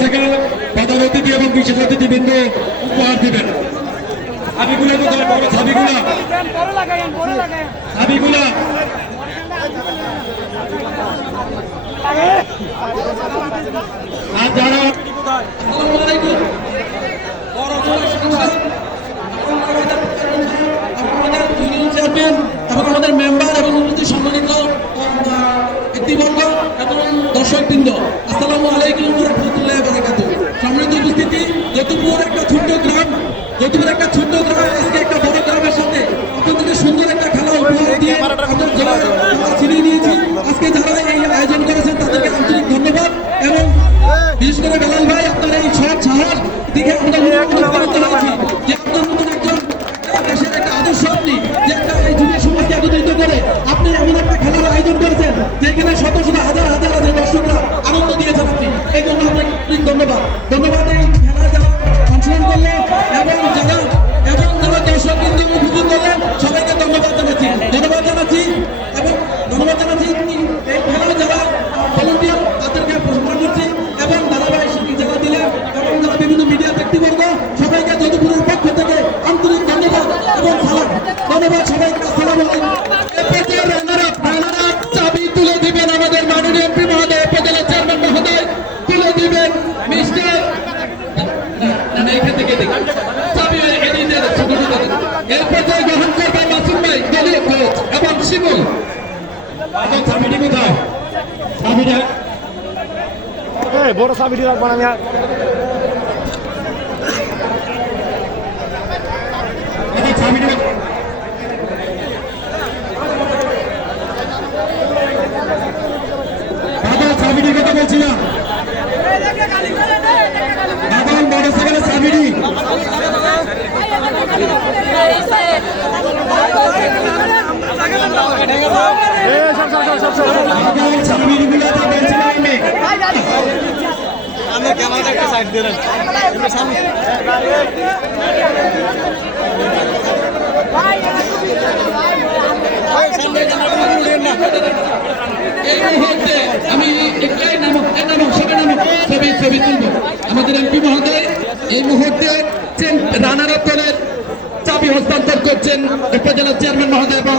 থেকে প্রধান অতিথি এবং বিশেষ অতিথিবৃন্দ উপহার দিবেন। আবিগুলা কোথায়? বড় ছাবিগুলা ছাবিগুলা আর যারা আসসালামু আলাইকুম বড় বড় সংসদ আমাদের ইউনিয়ন চেয়ারম্যান এবং আমাদের মেম্বার এবং উপস্থিত সম্মানিত ব্যক্তিবর্গ এবং দর্শকবৃন্দ আসসালামু আলাইকুম রহমতুল্লাহ বারাকাতু সম্মানিত উপস্থিতি যতুপুর একটা ছোট্ট গ্রাম যতুপুর একটা ছোট্ট গ্রাম আজকে একটা বড় গ্রামের সাথে আপনাদেরকে সুন্দর একটা খেলা উপহার দিয়ে আমাদের জেলার খেলা ছিনিয়ে নিয়েছি। আজকে যারা এই আয়োজন করেছেন, তাদেরকে আন্তরিক ধন্যবাদ এবং বিশেষ করে বেলাল ভাই, আপনার এই সৎ সাহস দেখে আমরা আদর্শ আপনি, যে একটা এই যুব করে আপনি এমন একটা খেলার আয়োজন করেছেন, যেখানে শত শত হাজার হাজার হাজার আনন্দ দিয়েছেন আপনি। ধন্যবাদ। ধন্যবাদ ছোট দিন। এরপর যে গ্রহণ করবেন মাসুম ভাই দলীয় কোচ এবং শিমুল। এখন চাবিটি কোথায়? এই বড় সাবিটি রাখব আমি আর। এখন চাবিটা এই মুহূর্তে আমি নামক নামক নামক ছবি ছবি আমাদের এমপি মহোদয় এই মুহূর্তে রানার চাবি হস্তান্তর করছেন উপজেলা চেয়ারম্যান মহোদয় এবং